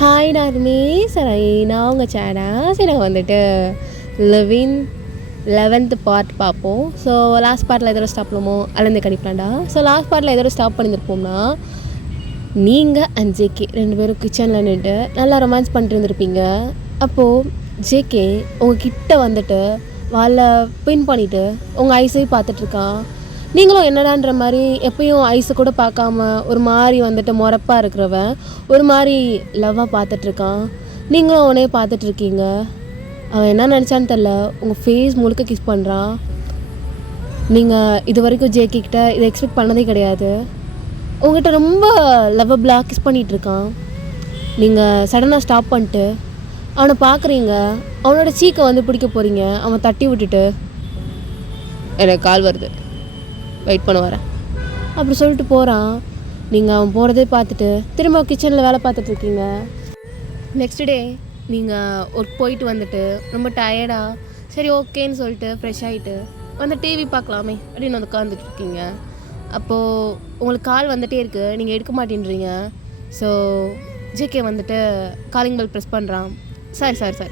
Hi normie சரி நான் உங்கள் சேனா சரி நாங்கள் வந்துட்டு லிவின் 11th பார்ட் பார்ப்போம். ஸோ லாஸ்ட் பார்ட்டில் எதோ ஸ்டாப் பண்ணுமோ அல்லந்து கணிப்பலாண்டா. ஸோ லாஸ்ட் பார்ட்டில் எதோ ஸ்டாப் பண்ணியிருப்போம்னா நீங்கள் அண்ட் ஜேகே 2 பேரும் கிச்சனில் நின்று நல்லா ரொமான்ஸ் பண்ணிட்டு இருந்திருப்பீங்க. அப்போது ஜேகே உங்கள் கிட்ட வந்துட்டு வாழை பின் பண்ணிவிட்டு உங்கள் ஐஸையும் பார்த்துட்ருக்கான். நீங்களும் என்னடான்ற மாதிரி எப்பயும் ஐஸை கூட பார்க்காம ஒரு மாதிரி வந்துட்டு முறப்பாக இருக்கிறவன் ஒரு மாதிரி லவ்வாக பார்த்துட்ருக்கான். நீங்களும் அவனே பார்த்துட்ருக்கீங்க. அவன் என்ன நினச்சான்னு தெரில, உங்கள் ஃபேஸ் முழுக்க கிஸ் பண்ணுறான். நீங்கள் இது வரைக்கும் ஜேகே கிட்ட இதை எக்ஸ்பெக்ட் பண்ணதே கிடையாது. உங்கள்கிட்ட ரொம்ப லவ்வபிளாக கிஸ் பண்ணிகிட்ருக்கான். நீங்கள் சடனாக ஸ்டாப் பண்ணிட்டு அவனை பார்க்குறீங்க. அவனோட சீக்கை வந்து பிடிக்க போகிறீங்க. அவன் தட்டி விட்டுட்டு எனக்கு கால் வருது, வெயிட் பண்ண வரேன் அப்படி சொல்லிட்டு போகிறான். நீங்கள் அவன் போகிறதே பார்த்துட்டு திரும்ப கிச்சனில் வேலை பார்த்துட்ருக்கீங்க. நெக்ஸ்ட் டே நீங்கள் ஒர்க் போயிட்டு வந்துட்டு ரொம்ப டயர்டாக சரி ஓகேன்னு சொல்லிட்டு ஃப்ரெஷ் ஆகிட்டு வந்து டிவி பார்க்கலாமே அப்படின்னு வந்து உட்காந்துட்ருக்கீங்க. அப்போது உங்களுக்கு கால் வந்துகிட்டே இருக்குது, நீங்கள் எடுக்க மாட்டேன்றீங்க. ஸோ ஜேகே வந்துட்டு காலிங் பெல் ப்ரெஸ் பண்ணுறான். சாரி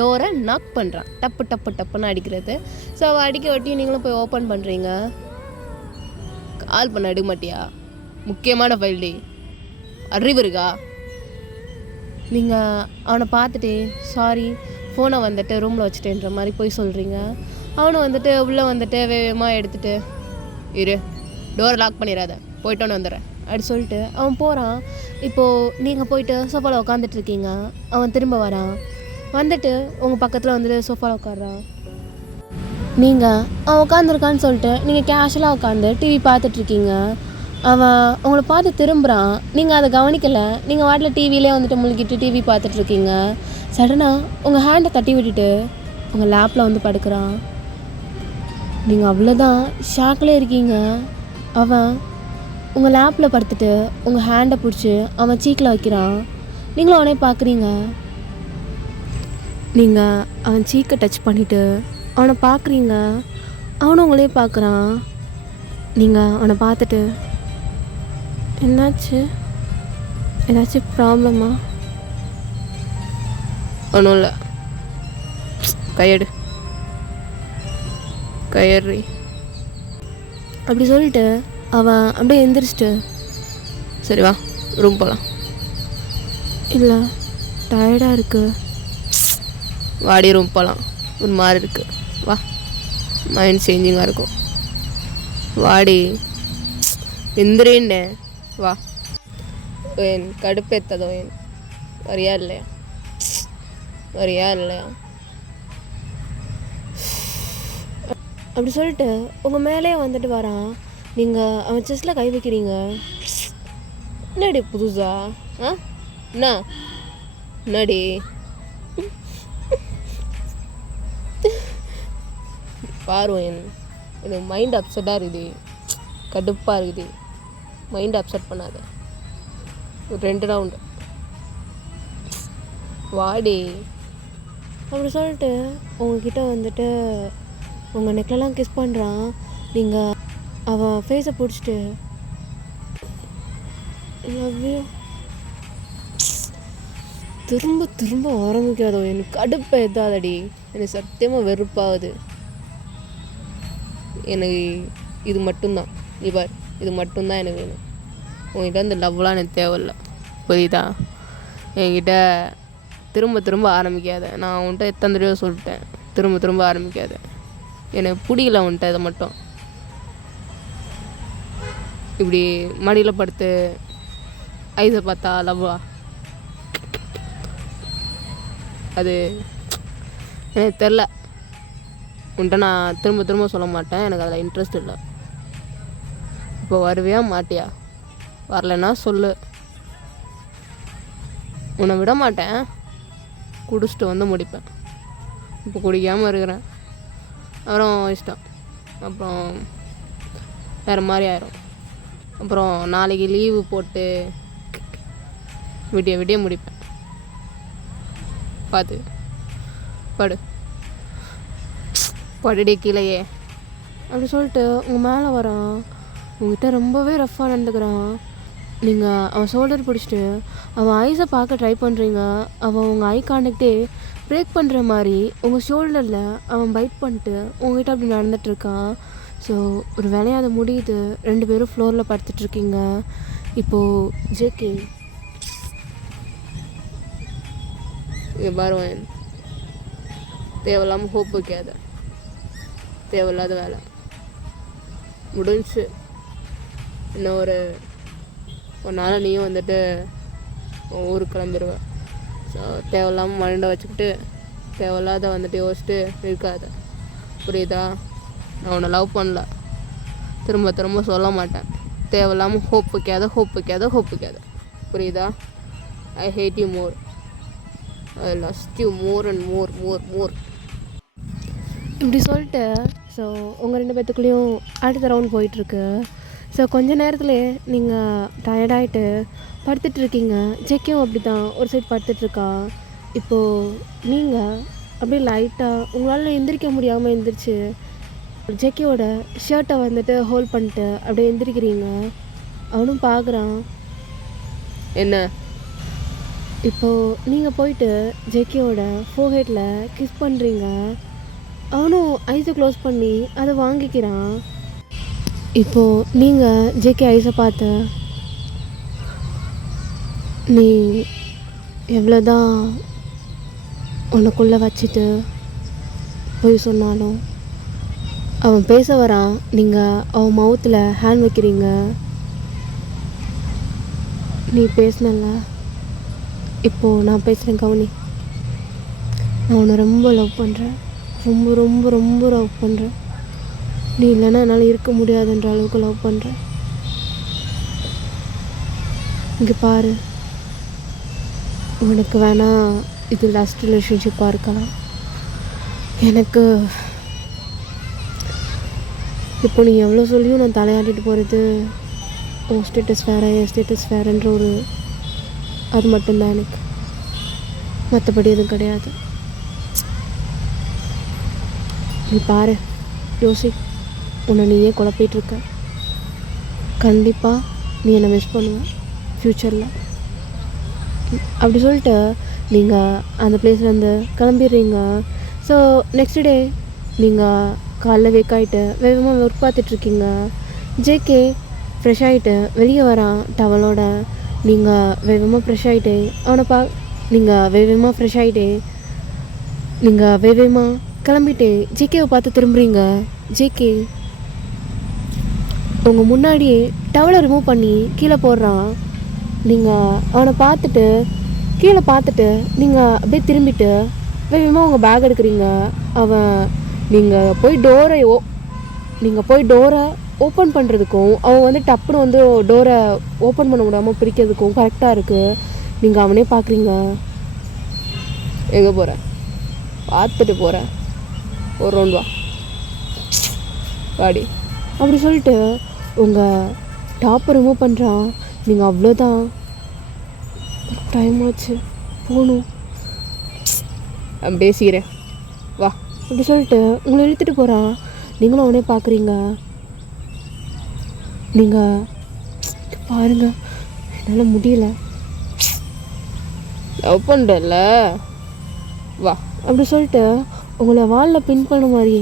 டோரை நாக் பண்ணுறான். டப்புன்னு அடிக்கிறது. ஸோ அவள் அடிக்க ஒட்டி நீங்களும் போய் ஓப்பன் பண்ணுறீங்க. கால் பண்ண எடுக்க மாட்டியா? முக்கியமான ஃபைல் டே, அறிவு இருக்கா? நீங்கள் அவனை பார்த்துட்டு சாரி ஃபோனை வந்துட்டு ரூமில் வச்சுட்டேன்ற மாதிரி போய் சொல்கிறீங்க. அவனை வந்துட்டு உள்ளே வந்துட்டு வேகமாக எடுத்துகிட்டு இரு, டோரை லாக் பண்ணிடாத, போயிட்டோன்னு வந்துடுறேன் அப்படி சொல்லிட்டு அவன் போகிறான். இப்போது நீங்கள் போயிட்டு சோஃபாவில் உட்காந்துட்ருக்கீங்க. அவன் திரும்ப வரான். வந்துட்டு உங்கள் பக்கத்தில் வந்துட்டு சோஃபாவில் உட்காடுறான். நீங்கள் அவன் உட்காந்துருக்கான்னு சொல்லிட்டு நீங்கள் கேஷுவலாக உட்காந்து டிவி பார்த்துட்ருக்கீங்க. அவன் உங்களை பார்த்து திரும்புகிறான். நீங்கள் அதை கவனிக்கலை. நீங்கள் வாட்டில் டிவிலே வந்துட்டு முழுகிட்டு டிவி பார்த்துட்ருக்கீங்க. சடனாக உங்கள் ஹேண்டை தட்டி விட்டுட்டு உங்கள் லேப்பில் வந்து படுக்கிறான். நீங்கள் அவ்வளோதான் ஷாக்கில் இருக்கீங்க. அவன் உங்கள் லேப்பில் படுத்துட்டு உங்கள் ஹேண்டை பிடிச்சி அவன் சீக்கில் வைக்கிறான். நீங்களும் அவனே பார்க்குறீங்க. நீங்கள் அவன் சீக்கை டச் பண்ணிவிட்டு அவனை பார்க்குறீங்க. அவனும் உங்களே பார்க்குறான். நீங்கள் அவனை பார்த்துட்டு என்னாச்சு, ஏதாச்சும் ப்ராப்ளமா? ஒன்றும் இல்லை, கையெடு அப்படி சொல்லிட்டு அவன் அப்படியே எந்திரிச்சிட்டு சரி வா ரூம் போகலாம். இல்லை டயர்டாக இருக்குது. வாடி ரூம் போகலாம், ஒரு மாதிரி இருக்குது, வா மைண்ட் சேஞ்சிங்காக இருக்கும், வாடி எந்திரின்னே வா. என் கடுப்பேற்றதோ என் வரியா இல்லையா அப்படி சொல்லிட்டு உங்கள் மேலே வந்துட்டு வரான். நீங்கள் அவன் செஸ்டில் கை வைக்கிறீங்க. என்னடி புதுசா என்னடி பாருவேன், எனக்கு மைண்ட் அப்செட்டாக இருக்குது, கடுப்பாக இருக்குது. மைண்ட் அப்செட் பண்ணாத, ஒரு 2 ரவுண்டு வாடி அப்படி சொல்லிட்டு உங்ககிட்ட வந்துட்டு உங்கள் நெக்லெலாம் கிஸ் பண்ணுறான். நீங்கள் அவன் ஃபேஸை பிடிச்சிட்டு லவ் யூ திரும்ப ஆரம்பிக்காதோ. எனக்கு கடுப்பை எதாதடி, எனக்கு சத்தியமாக வெறுப்பாகுது. எனக்கு இது மட்டும்தான், நீ பார், இது மட்டும்தான் எனக்கு வேணும். உங்ககிட்ட இந்த லவ்லாம் எனக்கு தேவையில்லை, புரியுதா? என்கிட்ட திரும்ப ஆரம்பிக்காத. நான் உன்கிட்ட எத்தனை தடவை சொல்லிட்டேன், திரும்ப ஆரம்பிக்காத. எனக்கு பிடிக்கல உன்கிட்ட. இதை மட்டும் இப்படி மடியில் படுத்து ஐஸை பார்த்தா லவ்வா, அது எனக்கு தெரில. உன்கிட்ட நான் திரும்ப சொல்ல மாட்டேன், எனக்கு அதில் இன்ட்ரெஸ்ட் இல்லை. இப்போ வருவியா மாட்டியா? வரலைன்னா சொல்லு, உன்னை விட மாட்டேன், குடிச்சிட்டு வந்து முடிப்பேன். இப்போ குடிக்காமல் இருக்கிறேன், அப்புறம் இஷ்டம், அப்புறம் வேறு மாதிரி ஆயிரும். அப்புறம் நாளைக்கு லீவு போட்டு விடிய முடிப்பேன். பார்த்து படுடி கீழேயே அப்படி சொல்லிட்டு உங்கள் மேலே வரான். உங்ககிட்ட ரொம்பவே ரஃப்பாக நடந்துக்கிறான். நீங்கள் அவன் ஷோல்டர் பிடிச்சிட்டு அவன் ஐஸை பார்க்க ட்ரை பண்ணுறீங்க. அவன் உங்கள் ஐ கான்டெக்டே பிரேக் பண்ணுற மாதிரி உங்கள் ஷோல்டரில் அவன் பைட் பண்ணிட்டு உங்ககிட்ட அப்படி நடந்துகிட்ருக்கான். ஸோ ஒரு வேலையை அதை முடியுது. 2 பேரும் ஃப்ளோரில் படுத்துட்ருக்கீங்க. இப்போது ஜேகே இங்கே பாருவேன், தேவையில்லாமல் ஹோப் வைக்காத, தேவையில்லாத வேலை முடிஞ்சு. இன்னும் ஒரு நாள் நீயும் வந்துட்டு ஊருக்கு கிளம்பிடுவேன். ஸோ தேவையில்லாமல் மண்டை வச்சுக்கிட்டு தேவையில்லாத வந்துட்டு யோசிச்சுட்டு இருக்காத, புரியுதா? நான் உன்னை லவ் பண்ணல, திரும்ப திரும்ப சொல்ல மாட்டேன். தேவையில்லாமல் ஹோப் வைக்காத, புரியுதா? I hate you more, I lust you more and more. இப்படி சொல்லிட்டு ஸோ உங்கள் 2 பேத்துக்குள்ளேயும் அடுத்த ரவுண்ட் போயிட்டுருக்கு. ஸோ கொஞ்ச நேரத்தில் நீங்கள் டயர்டாகிட்டு படுத்துட்ருக்கீங்க. ஜெக்கியும் அப்படி தான் ஒரு சைட் படுத்துட்ருக்கா. இப்போது நீங்கள் அப்படியே லைட்டாக உங்களால் எந்திரிக்க முடியாமல் எந்திரிச்சு ஜெக்கியோட ஷர்ட்டை வந்துட்டு ஹோல்ட் பண்ணிட்டு அப்படியே எந்திரிக்கிறீங்க. அவனும் பார்க்குறான். என்ன? இப்போது நீங்கள் போயிட்டு ஜெக்கியோட ஃபோர்ஹெட்டில் கிஸ் பண்ணுறீங்க. அவனும் ஐஸை க்ளோஸ் பண்ணி அதை வாங்கிக்கிறான். இப்போது நீங்கள் ஜேகே ஐஸை பார்த்து, நீ எவ்வளோதான் உனக்குள்ளே வச்சுட்டு போய் சொன்னாலும் அவன் பேச வரான். நீங்கள் அவன் மவுத்தில் ஹேண்ட் வைக்கிறீங்க. நீ பேசினல, இப்போது நான் பேசுகிறேன் கவுனி. நான் உன்னை ரொம்ப லவ் பண்ணுறேன், ரொம்ப ரொம்ப ரொம்ப லவ் பண்ணுறேன். நீ இல்லைன்னா என்னால் இருக்க முடியாதுன்ற அளவுக்கு லவ் பண்ணுறேன். இங்கே பாரு, உனக்கு வேணா இது லாஸ்ட் ரிலேஷன்ஷிப்பாக இருக்கலாம். எனக்கு இப்போ நீ எவ்வளோ சொல்லியும் நான் தலையாட்டிட்டு போகிறது உன் ஸ்டேட்டஸ் வேறு, என் ஸ்டேட்டஸ் வேறுன்ற ஒரு அது மட்டும்தான் எனக்கு, மற்றபடி எதுவும் கிடையாது. நீ பாரு, யோசி, உன்னை நீயே குழப்பிகிட்ருக்க. கண்டிப்பாக நீ என்னை மிஸ் பண்ணுவேன் ஃப்யூச்சரில். அப்படி சொல்லிட்டு நீங்கள் அந்த பிளேஸ்லேருந்து கிளம்பிடுறீங்க. ஸோ நெக்ஸ்ட் டே நீங்கள் காலைல வேக் ஆகிட்டு வேகமாக ஒர்க் பார்த்துட்ருக்கீங்க. ஜேகே ஃப்ரெஷ் ஆகிட்டு வெளியே வரான் டவலோட. நீங்கள் வேகமாக ஃப்ரெஷ் ஆகிட்டே அவனை நீங்கள் வேகமாக கிளம்பிட்டு ஜேகேவை பார்த்து திரும்புறீங்க. ஜேகே உங்கள் முன்னாடியே டவலை ரிமூவ் பண்ணி கீழே போடுறான். நீங்கள் அவனை கீழே பார்த்துட்டு நீங்கள் அப்படியே திரும்பிட்டு வேகமாக உங்கள் பேக் எடுக்கிறீங்க. அவன் நீங்கள் போய் டோரை ஓப்பன் பண்ணுறதுக்கும் அவன் வந்து டப்புன்னு வந்து டோரை ஓப்பன் பண்ண முடியாமல் பிரிக்கிறதுக்கும் கரெக்டாக இருக்குது. நீங்கள் அவனே பார்க்குறீங்க. எங்கே போகிற? பார்த்துட்டு போகிறேன், ஒரு ரவுண்ட் வா, வாடி அப்படி சொல்லிட்டு உங்கள் டாப்பை ரிமூவ் பண்ணுறான். நீங்கள் அவ்வளோதான், டைம் ஆச்சு, போகணும், பேசிக்கிறேன் வா அப்படி சொல்லிட்டு உங்களை இழுத்துட்டு போகிறான். நீங்களும் அவனே பார்க்குறீங்க. நீங்கள் பாருங்க, என்னால் முடியல, லவ் பண்ணுறல வா அப்படி சொல்லிட்டு உங்களை வாலில் பின் பண்ண மாதிரி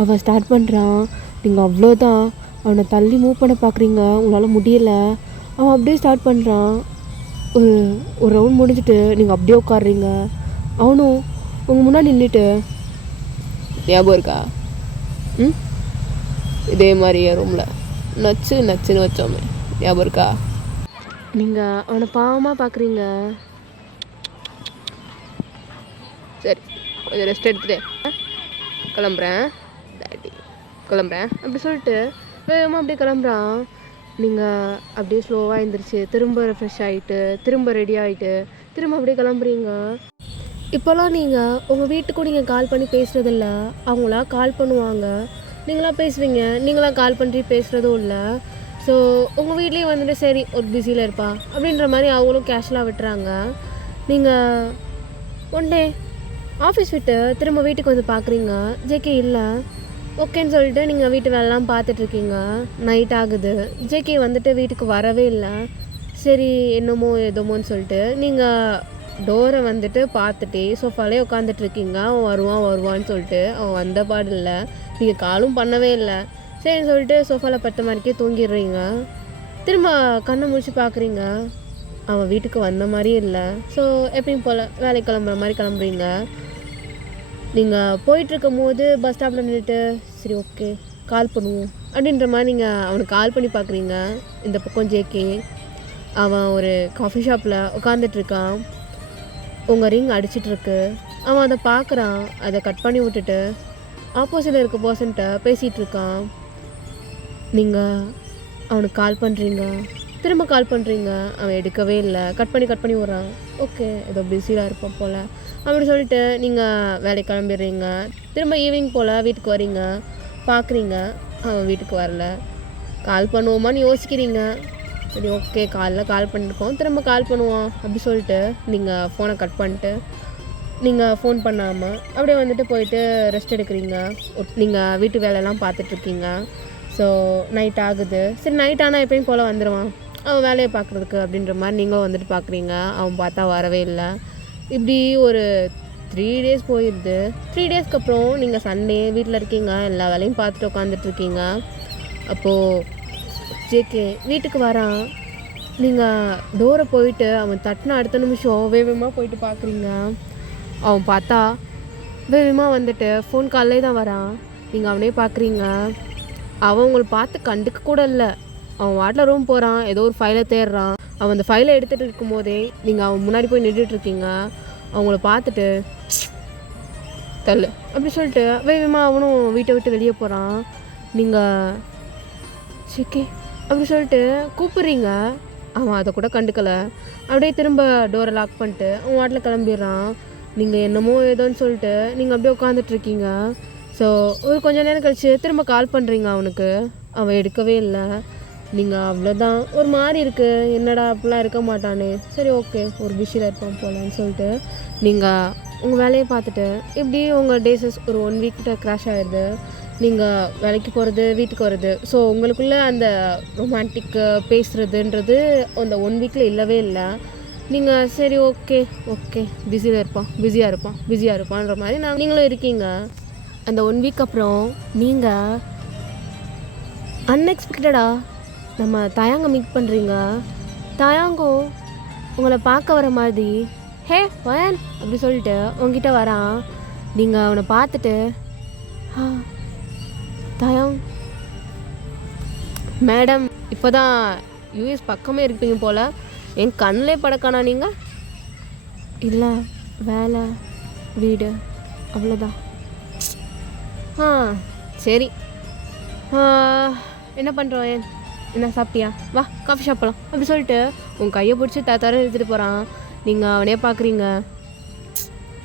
அவன் ஸ்டார்ட் பண்ணுறான். நீங்கள் அவ்வளோதான், அவனை தள்ளி மூவ் பண்ண பார்க்குறீங்க, உங்களால் முடியலை. அவன் அப்படியே ஸ்டார்ட் பண்ணுறான். ஒரு ரவுண்ட் முடிஞ்சுட்டு நீங்கள் அப்படியே உட்காடுறீங்க. அவனும் உங்கள் முன்னாடி நின்றுட்டு, ஞாபகம் இருக்கா இதே மாதிரி என் ரூமில் நச்சுன்னு வச்சோமே, ஞாபகம் இருக்கா? நீங்கள் அவனை பாவமாக பார்க்குறீங்க. சரி, கொஞ்சம் ரெஸ்ட் எடுத்துகிட்டு கிளம்புறேன் அப்படி சொல்லிட்டு வேகமாக அப்படியே கிளம்புறான். நீங்கள் அப்படியே ஸ்லோவாக எழுந்திரிச்சு திரும்ப ரெஃப்ரெஷ் ஆகிட்டு திரும்ப ரெடி ஆகிட்டு திரும்ப அப்படியே கிளம்புறீங்க. இப்போலாம் நீங்கள் உங்கள் வீட்டுக்கும் நீங்கள் கால் பண்ணி பேசுகிறதில்ல, அவங்களா கால் பண்ணுவாங்க, நீங்களாக பேசுவீங்க, நீங்களாக கால் பண்ணி பேசுகிறதும் இல்லை. ஸோ உங்கள் வீட்லேயும் வந்துட்டு சரி ஒரு பிஸியில் இருப்பா அப்படின்ற மாதிரி அவங்களும் கேஷுவலாக விட்டுறாங்க. நீங்கள் ஒன் டே ஆஃபீஸ் விட்டு திரும்ப வீட்டுக்கு வந்து பார்க்குறீங்க, ஜேகே இல்லை. ஓகேன்னு சொல்லிட்டு நீங்கள் வீட்டு வேலைலாம் பார்த்துட்ருக்கீங்க. நைட் ஆகுது, ஜேகே வந்துட்டு வீட்டுக்கு வரவே இல்லை. சரி என்னமோ ஏதோமோன்னு சொல்லிட்டு நீங்கள் டோரை வந்துட்டு பார்த்துட்டே சோஃபாலே உட்காந்துட்ருக்கீங்க. அவன் வருவான்னு சொல்லிட்டு அவன் வந்த பாடு இல்லை, நீங்கள் காலும் பண்ணவே இல்லை. சரின்னு சொல்லிட்டு சோஃபாவில் பட்ட மாதிரிக்கே தூங்கிடுறீங்க. திரும்ப கண்ணை முடிச்சு பார்க்குறீங்க, அவன் வீட்டுக்கு வந்த மாதிரியே இல்லை. ஸோ எப்பயும் போல் வேலைக்கு கிளம்புற மாதிரி கிளம்புறீங்க. நீங்கள் போயிட்டுருக்கும் போது பஸ் ஸ்டாப்பில் நின்றுட்டு சரி ஓகே கால் பண்ணுவோம் அப்படின்ற மாதிரி நீங்கள் அவனுக்கு கால் பண்ணி பார்க்குறீங்க. இந்த பக்கம் ஜேகே அவன் ஒரு காஃபி ஷாப்பில் உட்காந்துட்ருக்கான். உங்கள் ரிங் அடிச்சிட்ருக்கு. அவன் அதை பார்க்குறான். அதை கட் பண்ணி விட்டுட்டு ஆப்போசிட்டில் இருக்க பர்சன்ட்ட பேசிகிட்ருக்கான். நீங்கள் அவனுக்கு கால் பண்ணுறீங்க, திரும்ப கால் பண்ணுறீங்க, அவன் எடுக்கவே இல்லை. கட் பண்ணி விட்றான். ஓகே ஏதோ பிஸியாக இருப்பான் போல் அப்படி சொல்லிட்டு நீங்கள் வேலைக்கு கிளம்பிடுறீங்க. திரும்ப ஈவினிங் போல் வீட்டுக்கு வரீங்க. பார்க்குறீங்க அவன் வீட்டுக்கு வரல. கால் பண்ணுவோமான்னு யோசிக்கிறீங்க. சரி ஓகே காலைல கால் பண்ணியிருக்கோம், திரும்ப கால் பண்ணுவான் அப்படி சொல்லிட்டு நீங்கள் ஃபோனை கட் பண்ணிட்டு நீங்கள் ஃபோன் பண்ணாமல் அப்படியே வந்துட்டு போயிட்டு ரெஸ்ட் எடுக்கிறீங்க. நீங்கள் வீட்டு வேலையெல்லாம் பார்த்துட்ருக்கீங்க. ஸோ நைட் ஆகுது. சரி நைட் ஆனால் எப்பயும் போல் வந்துடுவான் அவன் வேலையை பார்க்குறதுக்கு அப்படின்ற மாதிரி நீங்களும் வந்துட்டு பார்க்குறீங்க. அவன் பார்த்தா வரவே இல்லை. இப்படி ஒரு 3 days போயிடுது. 3 daysக்கு அப்புறம் நீங்கள் சண்டே வீட்டில் இருக்கீங்க, எல்லா வேலையும் பார்த்துட்டு உட்காந்துட்ருக்கீங்க. அப்போது ஜேகே வீட்டுக்கு வரான். நீங்கள் டோரை போயிட்டு அவன் தட்டின அடுத்த நிமிஷம் வேகமாக போயிட்டு பார்க்குறீங்க. அவன் பார்த்தா வேகமாக வந்துட்டு ஃபோன் கால்லே தான் வரான். நீங்கள் அவனே பார்க்குறீங்க. அவன் உங்களை பார்த்து கண்டுக்க கூட இல்லை. அவன் வாட்டில் ரூம் போகிறான், ஏதோ ஒரு ஃபைலை தேடுறான். அவன் அந்த ஃபைலை எடுத்துகிட்டு இருக்கும் போதே நீங்கள் அவன் முன்னாடி போய் நின்றுட்டுருக்கீங்க. அவங்கள பார்த்துட்டு தள்ளு அப்படி சொல்லிட்டு வேகமாக அவனும் வீட்டை விட்டு வெளியே போகிறான். நீங்கள் ஜேகே அப்படி சொல்லிட்டு கூப்பிட்றீங்க. அவன் அதை கூட கண்டுக்கலை. அப்படியே திரும்ப டோரை லாக் பண்ணிட்டு அவன் வாட்டில் கிளம்பிடுறான். நீங்கள் என்னமோ ஏதோன்னு சொல்லிட்டு நீங்கள் அப்படியே உட்காந்துட்ருக்கீங்க. ஸோ ஒரு கொஞ்சம் நேரம் கழிச்சு திரும்ப கால் பண்ணுறீங்க அவனுக்கு. அவன் எடுக்கவே இல்லை. நீங்கள் அவ்வளோதான் ஒரு மாதிரி இருக்குது, என்னடா அப்படிலாம் இருக்க மாட்டானே, சரி ஓகே ஒரு பிஸியில் இருப்பான் போலன்னு சொல்லிட்டு நீங்கள் உங்கள் வேலையை பார்த்துட்டு இப்படி உங்கள் டேஸஸ் ஒரு 1 week கிட்ட க்ராஷ் ஆகிடுது. நீங்கள் வேலைக்கு போகிறது, வீட்டுக்கு வர்றது. ஸோ உங்களுக்குள்ளே அந்த ரொமான்டிக்கு பேசுகிறதுன்றது அந்த 1 weekல இல்லவே இல்லை. நீங்கள் சரி ஓகே பிஸியாக இருப்பான்ற மாதிரி நீங்களும் இருக்கீங்க. அந்த 1 week அப்புறம் நீங்கள் அன்எக்ஸ்பெக்டடாக நம்ம தயாங்க மீட் பண்ணுறீங்க. தயாங்கோ உங்களை பார்க்க வர மாதிரி ஹே வயன் அப்படி சொல்லிட்டு உங்ககிட்ட வரான். நீங்கள் அவனை பார்த்துட்டு தயாங் மேடம் இப்போ தான் யூஎஸ் பக்கமே இருப்பீங்க போல், என் கண்ணிலே படக்கானா நீங்கள்? இல்லை வேலை வீடு அவ்வளோதான். சரி என்ன பண்ணுறோம், என்ன சாப்பிட்டியா, வா காஃபி ஷாப் போகலாம் அப்படி சொல்லிட்டு உன் கையை பிடிச்சி தர எடுத்துகிட்டு போகிறான். நீங்கள் அவனே பார்க்குறீங்க.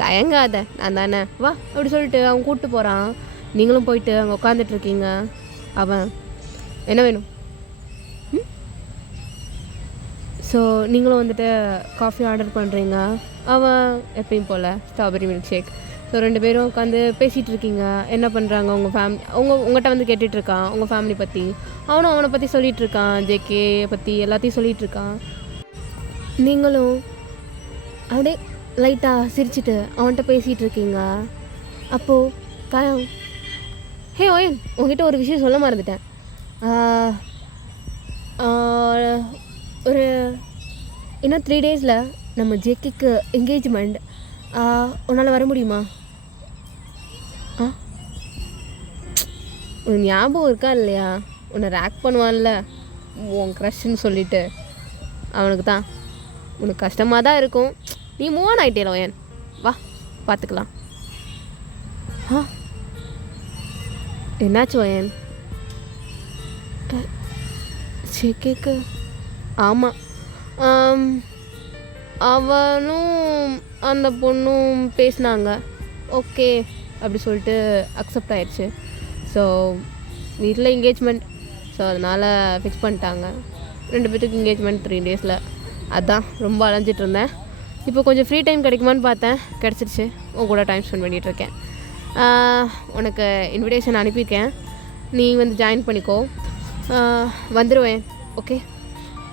தயங்காத நான் தானே வா அப்படி சொல்லிட்டு அவன் கூப்பிட்டு போகிறான். நீங்களும் போயிட்டு அங்கே உட்காந்துட்ருக்கீங்க. அவன் என்ன வேணும்? ஸோ நீங்களும் வந்துட்டு காஃபி ஆர்டர் பண்ணுறீங்க. அவன் எப்பயும் போல் ஸ்ட்ராபெரி மில்க் ஷேக். ஸோ 2 பேரும் உட்காந்து பேசிகிட்டு இருக்கீங்க. என்ன பண்ணுறாங்க உங்கள் ஃபேமிலி, உங்கள்கிட்ட வந்து கேட்டுட்ருக்கான் உங்கள் ஃபேமிலி பற்றி. அவனும் அவனை பற்றி சொல்லிகிட்ருக்கான், ஜேகே பற்றி எல்லாத்தையும் சொல்லிகிட்ருக்கான். நீங்களும் அப்படியே லைட்டாக சிரிச்சிட்டு அவன்கிட்ட பேசிகிட்டு இருக்கீங்க. அப்போது தயம் ஹே ஓயன் உங்ககிட்ட ஒரு விஷயம் சொல்ல மறந்துட்டேன். ஒரு இன்னும் 3 daysல நம்ம ஜேகேக்கு என்கேஜ்மெண்ட். உன்னால் வர முடியுமா? உன் ஞாபகம் இருக்கா இல்லையா, உன்னை ரேக் பண்ணுவான்ல உன் க்ரஷ்ன்னு சொல்லிட்டு. அவனுக்கு தான் உனக்கு கஷ்டமாக தான் இருக்கும். நீ மூவ் ஆன் ஆகிட்டே ஓயன், வா பார்த்துக்கலாம். என்னாச்சு ஓயன்? ஜேகேக்கு ஆமாம் அவனும் அந்த பொண்ணும் பேசினாங்க. ஓகே அப்படி சொல்லிட்டு அக்செப்ட் ஆயிடுச்சு. ஸோ வீட்டில் என்கேஜ்மெண்ட். ஸோ அதனால் ஃபிக்ஸ் பண்ணிட்டாங்க 2 பேருக்கு என்கேஜ்மெண்ட் 3 daysல. அதான் ரொம்ப அலைஞ்சிட்டு இருந்தேன். இப்போ கொஞ்சம் ஃப்ரீ டைம் கிடைக்குமான்னு பார்த்தேன், கிடச்சிருச்சு. உன் கூட டைம் ஸ்பெண்ட் பண்ணிகிட்ருக்கேன். உனக்கு இன்விடேஷன் அனுப்பியிருக்கேன், நீ வந்து ஜாயின் பண்ணிக்கோ. வந்துடுவேன் ஓகே.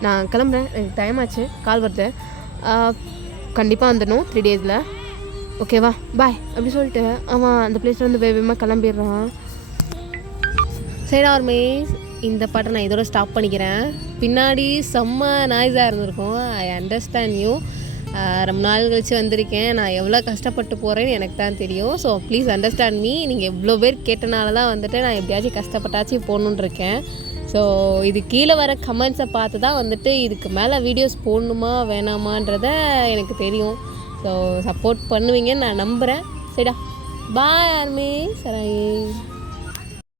நான் கிளம்புறேன், எனக்கு டைம் ஆச்சு, கால் வருது. கண்டிப்பாக வந்துடணும் 3 டேஸில், ஓகேவா? பாய் அப்படி சொல்லிட்டு அவன் அந்த பிளேஸில் வந்து வேகமாக கிளம்பிடுறான். சரி ஆர்மேஸ், இந்த பாட்டை நான் இதோட ஸ்டாப் பண்ணிக்கிறேன். பின்னாடி செம்ம நாய்ஸாக இருந்திருக்கும். I understand you. ரொம்ப நாள் கழித்து வந்திருக்கேன், நான் எவ்வளோ கஷ்டப்பட்டு போகிறேன்னு எனக்கு தான் தெரியும். So please understand me. நீங்கள் எவ்வளோ பேர் கேட்டனால தான் வந்துட்டு நான் எப்படியாச்சும் கஷ்டப்பட்டாச்சும் போகணுன்னு இருக்கேன். ஸோ இது கீழே வர கமெண்ட்ஸை பார்த்து தான் வந்துட்டு இதுக்கு மேலே வீடியோஸ் போடணுமா வேணாமான்றத எனக்கு தெரியும். ஸோ சப்போர்ட் பண்ணுவீங்கன்னு நான் நம்புகிறேன். சரிடா, பாய் ஆர்மி. சரி.